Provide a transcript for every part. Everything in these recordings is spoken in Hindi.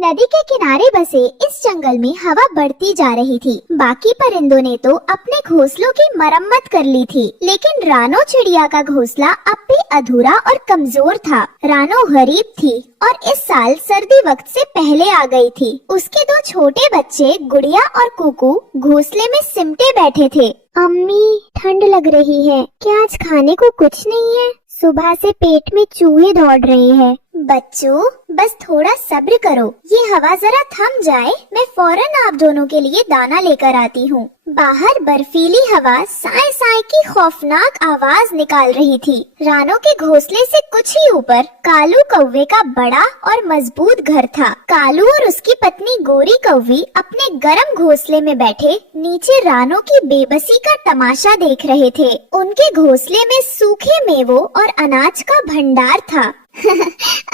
नदी के किनारे बसे इस जंगल में हवा बढ़ती जा रही थी। बाकी परिंदों ने तो अपने घोंसलों की मरम्मत कर ली थी, लेकिन रानो चिड़िया का घोंसला अब भी अधूरा और कमजोर था। रानो गरीब थी और इस साल सर्दी वक्त से पहले आ गई थी। उसके दो छोटे बच्चे गुड़िया और कुकू घोंसले में सिमटे बैठे थे। अम्मी, ठंड लग रही है, क्या आज खाने को कुछ नहीं है? सुबह से पेट में चूहे दौड़ रहे हैं। बच्चों, बस थोड़ा सब्र करो, ये हवा जरा थम जाए, मैं फौरन आप दोनों के लिए दाना लेकर आती हूँ। बाहर बर्फीली हवा साए साए की खौफनाक आवाज निकाल रही थी। रानो के घोंसले से कुछ ही ऊपर कालू कौवे का बड़ा और मजबूत घर था। कालू और उसकी पत्नी गोरी कौवी अपने गर्म घोंसले में बैठे नीचे रानो की बेबसी का तमाशा देख रहे थे। उनके घोंसले में सूखे मेवों और अनाज का भंडार था।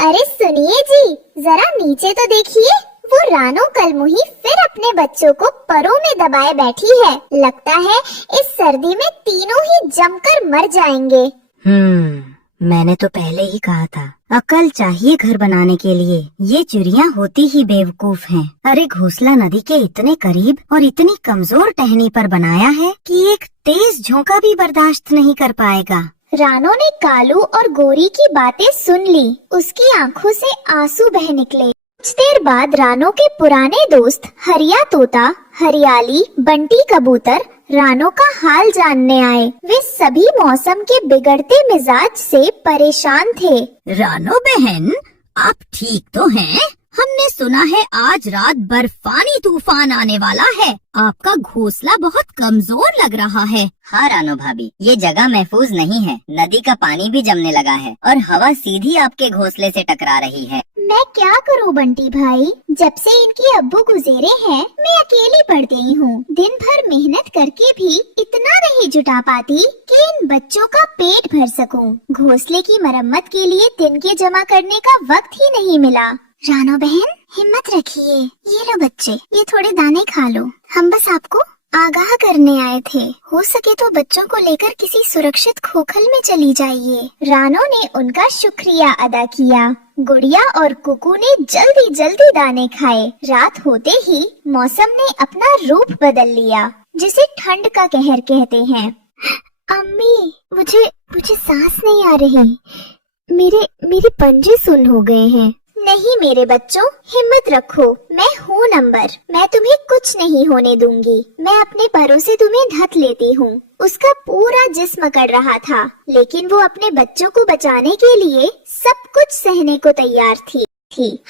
अरे सुनिए जी, जरा नीचे तो देखिए, वो रानो कलमुही फिर अपने बच्चों को परों में दबाए बैठी है। लगता है इस सर्दी में तीनों ही जमकर मर जाएंगे। मैंने तो पहले ही कहा था, अकल चाहिए घर बनाने के लिए। ये चिड़िया होती ही बेवकूफ हैं। अरे घोंसला नदी के इतने करीब और इतनी कमजोर टहनी पर बनाया है कि एक तेज झोंका भी बर्दाश्त नहीं कर पाएगा। रानो ने कालू और गोरी की बातें सुन ली। उसकी आंखों से आंसू बह निकले। कुछ देर बाद रानो के पुराने दोस्त हरिया तोता, हरियाली, बंटी कबूतर रानो का हाल जानने आए। वे सभी मौसम के बिगड़ते मिजाज से परेशान थे। रानो बहन, आप ठीक तो हैं? हमने सुना है आज रात बर्फानी तूफान आने वाला है। आपका घोंसला बहुत कमजोर लग रहा है। हाँ रानो भाभी, ये जगह महफूज नहीं है। नदी का पानी भी जमने लगा है और हवा सीधी आपके घोंसले से टकरा रही है। मैं क्या करूं बंटी भाई, जब से इनके अब्बू गुजरे हैं मैं अकेली पड़ गई हूँ। दिन भर मेहनत करके भी इतना नहीं जुटा पाती कि इन बच्चों का पेट भर सकूं। घोंसले की मरम्मत के लिए तिनके जमा करने का वक्त ही नहीं मिला। रानो बहन, हिम्मत रखिए, ये लो बच्चे, ये थोड़े दाने खा लो। हम बस आपको आगाह करने आए थे। हो सके तो बच्चों को लेकर किसी सुरक्षित खोखल में चली जाइए। रानो ने उनका शुक्रिया अदा किया। गुड़िया और कुकू ने जल्दी जल्दी दाने खाए। रात होते ही मौसम ने अपना रूप बदल लिया, जिसे ठंड का कहर कहते हैं। अम्मी, मुझे सांस नहीं आ रही। मेरे पंजे सुन्न हो गए हैं। नहीं मेरे बच्चों, हिम्मत रखो, मैं हूँ नंबर। मैं तुम्हें कुछ नहीं होने दूंगी। मैं अपने परों से तुम्हें ढक लेती हूँ। उसका पूरा जिस्म कड़ रहा था, लेकिन वो अपने बच्चों को बचाने के लिए सब कुछ सहने को तैयार थी।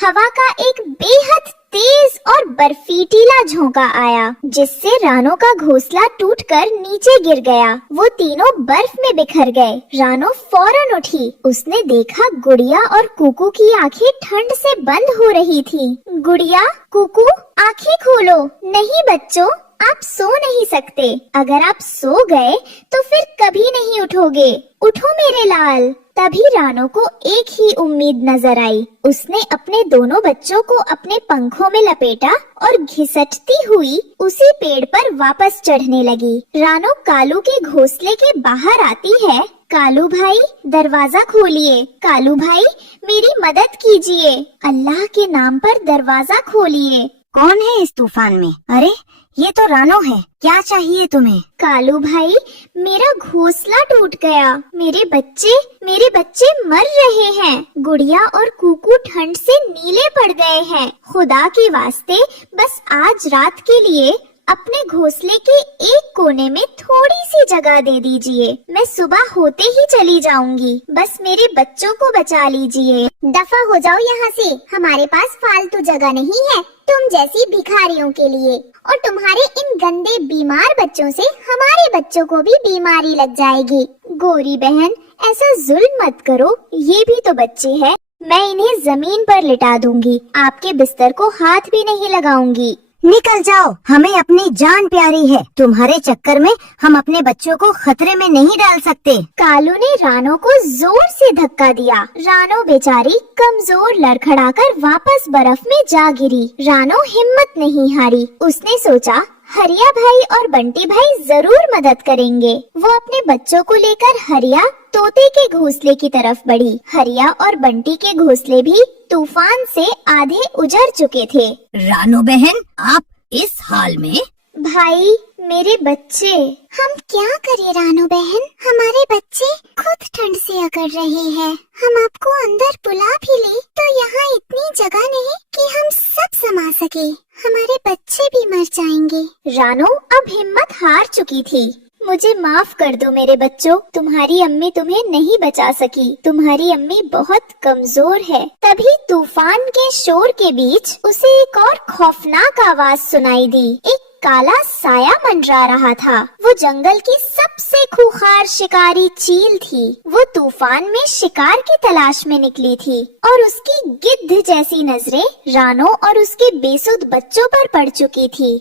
हवा का एक बेहद तेज और बर्फीला झोंका आया, जिससे रानो का घोंसला टूटकर नीचे गिर गया। वो तीनों बर्फ में बिखर गए। रानो फौरन उठी। उसने देखा गुड़िया और कुकू की आंखें ठंड से बंद हो रही थी। गुड़िया, कुकू, आंखें खोलो। नहीं बच्चों, आप सो नहीं सकते। अगर आप सो गए तो फिर कभी नहीं उठोगे। उठो मेरे लाल। तभी रानो को एक ही उम्मीद नजर आई। उसने अपने दोनों बच्चों को अपने पंखों में लपेटा और घिसटती हुई उसी पेड़ पर वापस चढ़ने लगी। रानो कालू के घोंसले के बाहर आती है। कालू भाई, दरवाजा खोलिए। कालू भाई, मेरी मदद कीजिए। अल्लाह के नाम पर दरवाजा खोलिए। कौन है इस तूफान में? अरे ये तो रानो है। क्या चाहिए तुम्हें? कालू भाई, मेरा घोंसला टूट गया। मेरे बच्चे मर रहे हैं। गुड़िया और कुकू ठंड से नीले पड़ गए हैं। खुदा के वास्ते बस आज रात के लिए अपने घोंसले के एक कोने में थोड़ी सी जगह दे दीजिए। मैं सुबह होते ही चली जाऊंगी। बस मेरे बच्चों को बचा लीजिए। दफा हो जाओ यहाँ से, हमारे पास फालतू जगह नहीं है तुम जैसी भिखारियों के लिए। और तुम्हारे इन गंदे बीमार बच्चों से हमारे बच्चों को भी बीमारी लग जाएगी। गोरी बहन, ऐसा जुल्म मत करो, ये भी तो बच्चे हैं। मैं इन्हें जमीन पर लिटा दूंगी। आपके बिस्तर को हाथ भी नहीं लगाऊंगी। निकल जाओ, हमें अपनी जान प्यारी है। तुम्हारे चक्कर में हम अपने बच्चों को खतरे में नहीं डाल सकते। कालू ने रानो को जोर से धक्का दिया। रानो बेचारी कमजोर लड़खड़ाकर वापस बर्फ में जा गिरी। रानो हिम्मत नहीं हारी। उसने सोचा हरिया भाई और बंटी भाई जरूर मदद करेंगे। वो अपने बच्चों को लेकर हरिया तोते के घोंसले की तरफ बढ़ी। हरिया और बंटी के घोंसले भी तूफान से आधे उजड़ चुके थे। रानो बहन, आप इस हाल में? भाई, मेरे बच्चे। हम क्या करें रानो बहन, हमारे बच्चे खुद ठंड से अकड़ रहे हैं। हम आपको अंदर बुला भी ले तो यहाँ इतनी जगह नहीं कि हम सब समा सके। हमारे बच्चे भी मर जाएंगे। रानो अब हिम्मत हार चुकी थी। मुझे माफ कर दो मेरे बच्चों, तुम्हारी अम्मी तुम्हें नहीं बचा सकी। तुम्हारी अम्मी बहुत कमजोर है। तभी तूफान के शोर के बीच उसे एक और खौफनाक आवाज सुनाई दी। एक काला साया मंडरा रहा था। वो जंगल की सबसे खूंखार शिकारी चील थी। वो तूफान में शिकार की तलाश में निकली थी और उसकी गिद्ध जैसी नजरें रानो और उसके बेसुध बच्चों पर पड़ चुकी थी।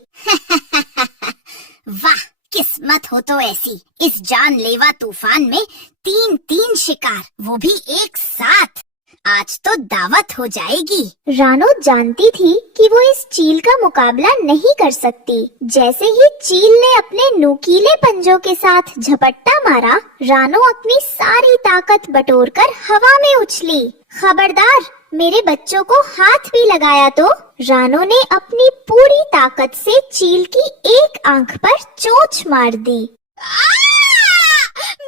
वाह, किस्मत हो तो ऐसी। इस जानलेवा तूफान में 3-3 शिकार, वो भी एक साथ। आज तो दावत हो जाएगी। रानो जानती थी कि वो इस चील का मुकाबला नहीं कर सकती। जैसे ही चील ने अपने नुकीले पंजों के साथ झपट्टा मारा, रानो अपनी सारी ताकत बटोरकर हवा में उछली। खबरदार, मेरे बच्चों को हाथ भी लगाया तो। रानो ने अपनी पूरी ताकत से चील की एक आंख पर चोंच मार दी।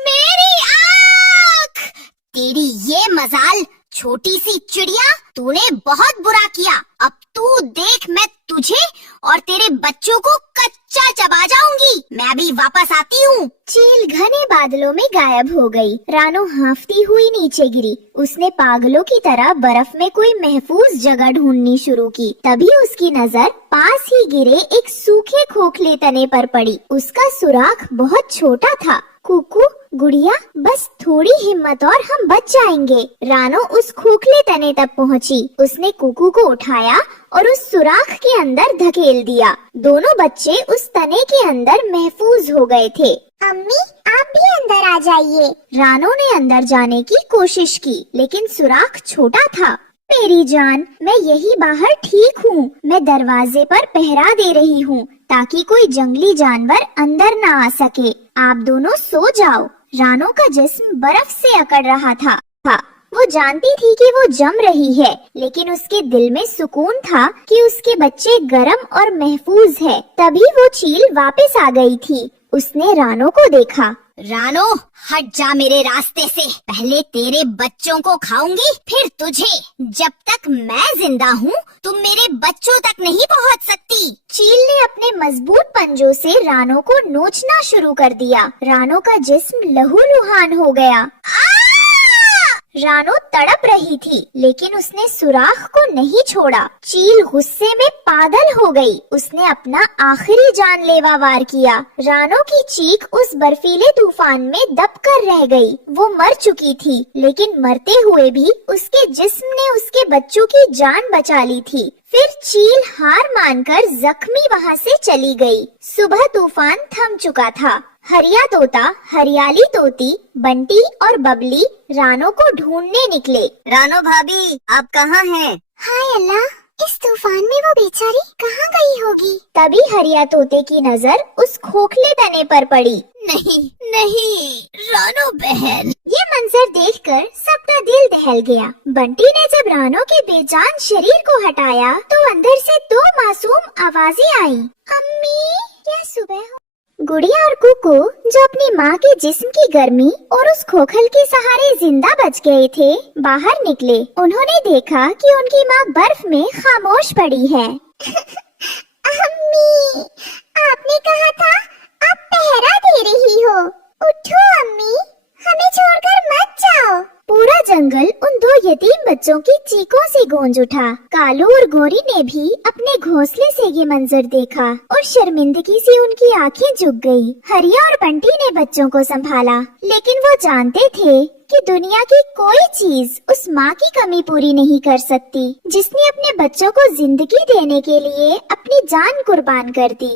मेरी आँख! तेरी ये मजाल, छोटी सी चिड़िया, तूने बहुत बुरा किया। अब तू देख, मैं तुझे और तेरे बच्चों को कच्चा चबा जाऊंगी। मैं अभी वापस आती हूँ। चील घने बादलों में गायब हो गई। रानो हांफती हुई नीचे गिरी। उसने पागलों की तरह बर्फ में कोई महफूज जगह ढूंढनी शुरू की। तभी उसकी नजर पास ही गिरे एक सूखे खोखले तने पर पड़ी। उसका सुराख बहुत छोटा था। कुकू, गुड़िया, बस थोड़ी हिम्मत और हम बच जाएंगे। रानो उस खोखले तने तक पहुंची। उसने कुकू को उठाया और उस सुराख के अंदर धकेल दिया। दोनों बच्चे उस तने के अंदर महफूज हो गए थे। अम्मी, आप भी अंदर आ जाइए। रानो ने अंदर जाने की कोशिश की, लेकिन सुराख छोटा था। मेरी जान, मैं यही बाहर ठीक हूँ। मैं दरवाजे पर पहरा दे रही हूँ ताकि कोई जंगली जानवर अंदर न आ सके। आप दोनों सो जाओ। रानो का जिस्म बर्फ से अकड़ रहा था। वो जानती थी कि वो जम रही है, लेकिन उसके दिल में सुकून था कि उसके बच्चे गर्म और महफूज है। तभी वो चील वापस आ गई थी। उसने रानो को देखा। रानो, हट जा मेरे रास्ते से। पहले तेरे बच्चों को खाऊंगी, फिर तुझे। जब तक मैं जिंदा हूँ, तुम मेरे बच्चों तक नहीं पहुँच सकती। चील ने अपने मजबूत पंजों से रानो को नोचना शुरू कर दिया। रानो का जिस्म लहूलुहान हो गया। रानो तड़प रही थी, लेकिन उसने सुराख को नहीं छोड़ा। चील गुस्से में पागल हो गई। उसने अपना आखिरी जानलेवा वार किया। रानो की चीख उस बर्फीले तूफान में दबकर रह गई। वो मर चुकी थी, लेकिन मरते हुए भी उसके जिस्म ने उसके बच्चों की जान बचा ली थी। फिर चील हार मानकर जख्मी वहाँ से चली गई। सुबह तूफान थम चुका था। हरिया तोता, हरियाली तोती, बंटी और बबली रानो को ढूंढने निकले। रानो भाभी, आप कहाँ हैं? हाय अल्लाह, इस तूफान में वो बेचारी कहाँ गई होगी। तभी हरिया तोते की नजर उस खोखले तने पर पड़ी। नहीं नहीं, रानो बहन। ये मंजर देखकर सबका दिल दहल गया। बंटी ने जब रानो के बेजान शरीर को हटाया तो अंदर से 2 मासूम आवाजें आई। अम्मी, क्या सुबह हो। गुड़िया और कुकू, जो अपनी माँ के जिस्म की गर्मी और उस खोखल के सहारे जिंदा बच गए थे, बाहर निकले। उन्होंने देखा कि उनकी माँ बर्फ में खामोश पड़ी है। अम्मी, आपने कहा था आप पहरा दे रही हो। उठो अम्मी, हमें छोड़कर मत जाओ। पूरा जंगल उन 2 यतीम बच्चों की चीखों से गूंज उठा। कालू और गोरी ने भी अपने घोंसले से ये मंजर देखा और शर्मिंदगी से उनकी आंखें झुक गई। हरिया और बंटी ने बच्चों को संभाला, लेकिन वो जानते थे कि दुनिया की कोई चीज उस माँ की कमी पूरी नहीं कर सकती, जिसने अपने बच्चों को जिंदगी देने के लिए अपनी जान कुर्बान कर दी।